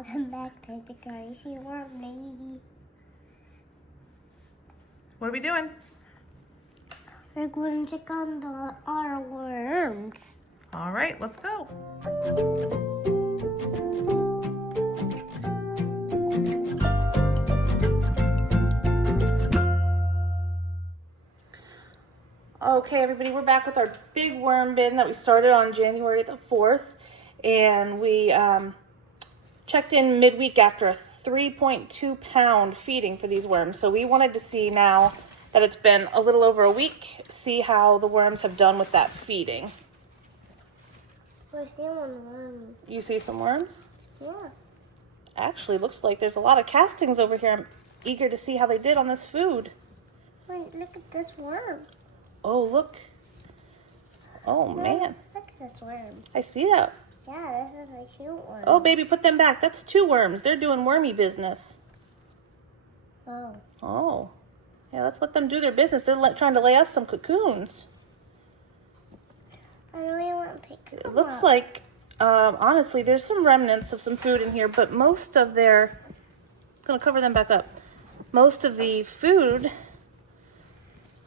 Welcome back to the Crazy Worm Lady. What are we doing? We're going to check on our worms. All right, let's go. Okay, everybody, we're back with our big worm bin that we started on January the 4th. And we checked in midweek after a 3.2 pound feeding for these worms. So we wanted to see now that it's been a little over a week, see how the worms have done with that feeding. I see one worm. You see some worms? Yeah. Actually, looks like there's a lot of castings over here. I'm eager to see how they did on this food. Wait, look at this worm. Oh, look. Oh, man. Look at this worm. I see that. Yeah, this is a cute worm. Oh, baby, put them back. That's 2 worms. They're doing wormy business. Oh. Oh. Yeah, let's let them do their business. They're trying to lay us some cocoons. I really want to pick some It looks up. like, honestly, there's some remnants of some food in here, but most of their, I'm going to cover them back up. Most of the food,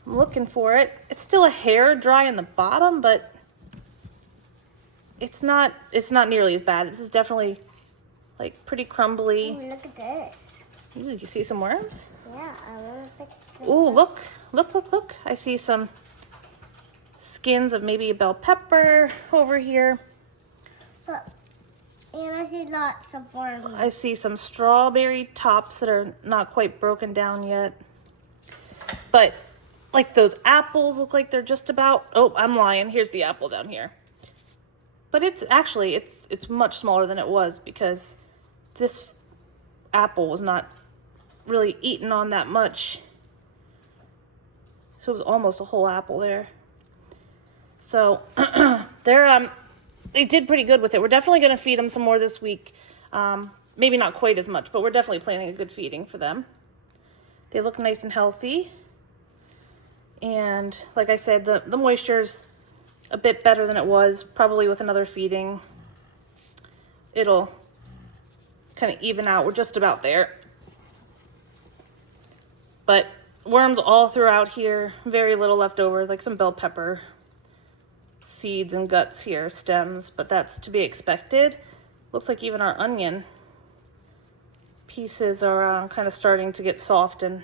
I'm looking for it. It's still a hair dry in the bottom, but it's not nearly as bad. This is definitely like pretty crumbly. Ooh, look at this. Ooh, you see some worms? Yeah, I want to pick this Ooh, up. look. I see some skins of maybe a bell pepper over here. And I see lots of worms. I see some strawberry tops that are not quite broken down yet. But like those apples look like they're just about, oh, I'm lying. Here's the apple down here. But it's actually, it's much smaller than it was because this apple was not really eaten on that much. So it was almost a whole apple there. So they did pretty good with it. We're definitely going to feed them some more this week. Maybe not quite as much, but we're definitely planning a good feeding for them. They look nice and healthy. And like I said, the moisture's a bit better than it was. Probably with another feeding, it'll kind of even out. We're just about there. But worms all throughout here, very little left over, like some bell pepper seeds and guts here, stems, but that's to be expected. Looks like even our onion pieces are kind of starting to get soft and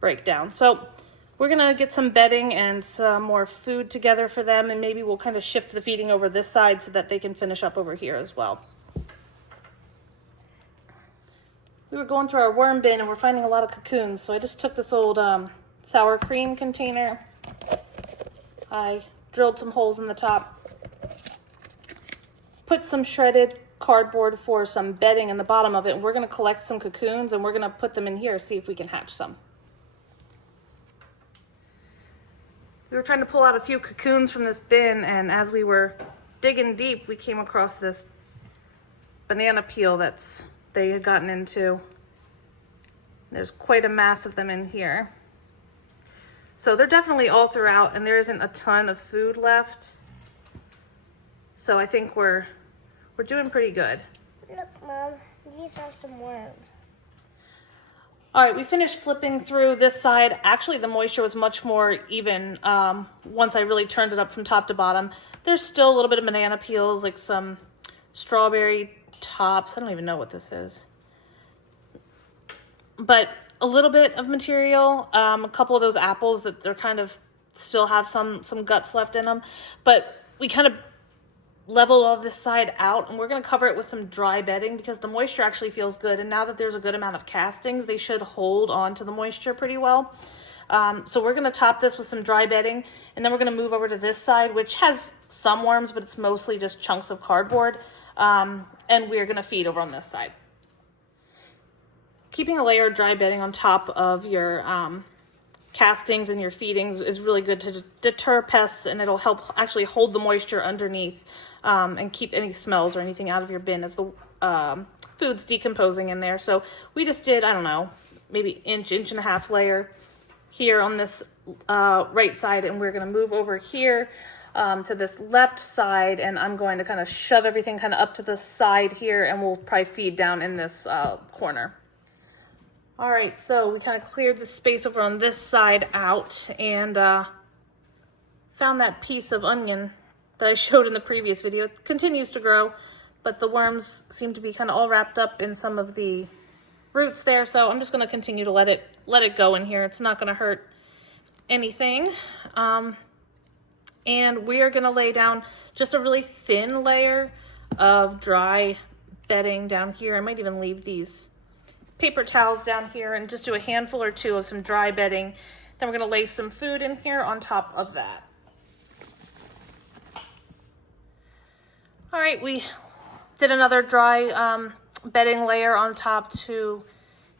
break down. So we're gonna get some bedding and some more food together for them, and maybe we'll kind of shift the feeding over this side so that they can finish up over here as well. We were going through our worm bin and we're finding a lot of cocoons, so I just took this old sour cream container. I drilled some holes in the top, put some shredded cardboard for some bedding in the bottom of it, and we're going to collect some cocoons and we're going to put them in here, see if we can hatch some. We were trying to pull out a few cocoons from this bin, and as we were digging deep, we came across this banana peel they had gotten into. There's quite a mass of them in here. So they're definitely all throughout, and there isn't a ton of food left. So I think we're doing pretty good. Look, Mom, these are some worms. All right, we finished flipping through this side. Actually, the moisture was much more even once I really turned it up from top to bottom. There's still a little bit of banana peels, like some strawberry tops. I don't even know what this is. But a little bit of material. A couple of those apples that they're kind of still have some guts left in them. But we kind of leveled all this side out, and we're going to cover it with some dry bedding because the moisture actually feels good. And now that there's a good amount of castings, they should hold on to the moisture pretty well. So we're going to top this with some dry bedding, and then we're going to move over to this side, which has some worms, but it's mostly just chunks of cardboard. And we're going to feed over on this side. Keeping a layer of dry bedding on top of your castings and your feedings is really good to deter pests, and it'll help actually hold the moisture underneath and keep any smells or anything out of your bin as the food's decomposing in there. So we just did, I don't know, maybe inch and a half layer here on this right side, and we're going to move over here to this left side, and I'm going to kind of shove everything kind of up to the side here, and we'll probably feed down in this corner. All right, so we kind of cleared the space over on this side out, and found that piece of onion that I showed in the previous video. It continues to grow, but the worms seem to be kind of all wrapped up in some of the roots there, so I'm just going to continue to let it go in here. It's not going to hurt anything. And we are going to lay down just a really thin layer of dry bedding down here. I might even leave these paper towels down here and just do a handful or two of some dry bedding. Then we're going to lay some food in here on top of that. All right, we did another dry bedding layer on top to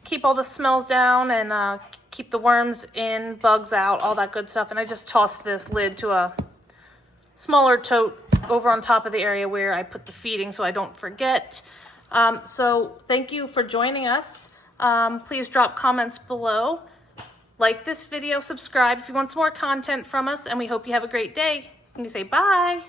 keep all the smells down and keep the worms in, bugs out, all that good stuff. And I just tossed this lid to a smaller tote over on top of the area where I put the feeding so I don't forget. So thank you for joining us. Please drop comments below. Like this video, subscribe if you want some more content from us, and we hope you have a great day. Can you say bye?